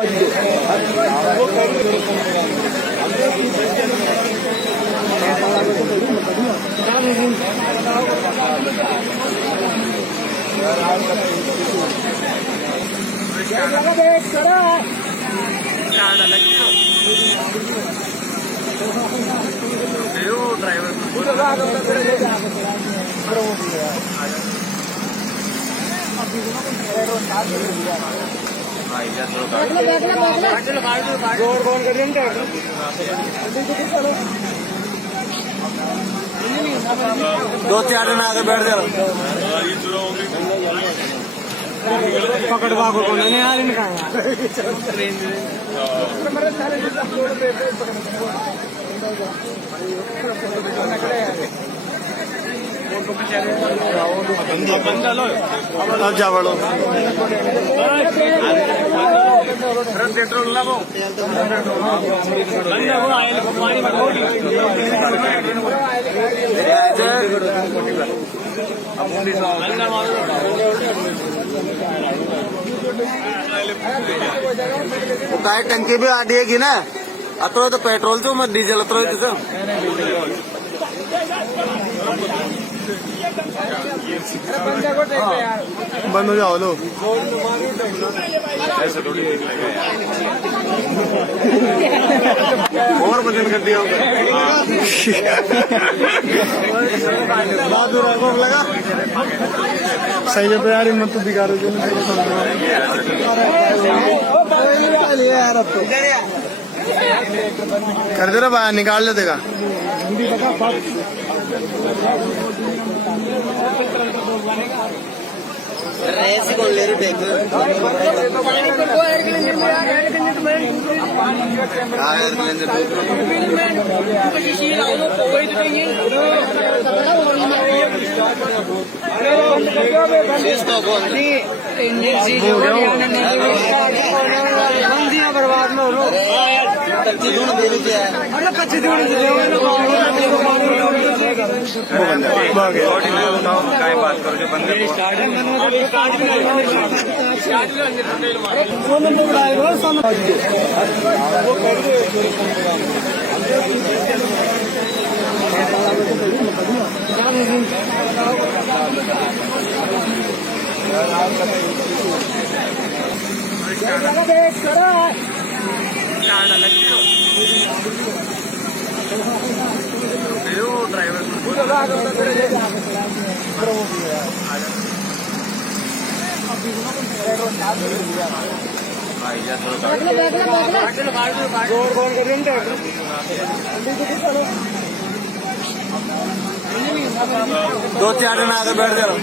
दो चार दिन आगे बैठ जाओ पकड़ भागो को नहीं यार इनका जा बड़ो पेट्रोल लगो काय टंकी भी आडिएगी ना अतो तो पेट्रोल तो मत डीजल अतो बंद हो जाओ लो और वजन कर दिया लगा सही है यार मत बिगाड़ो जो कर दे रहा भाई निकाल ले देगा ऐसी कौन ले रहे बर्बाद में हो कच्ची धूण दे रही है कच्ची धूण बात करो जो बंदे ड्राइवर दो चार दिन आगे बैठ जाओ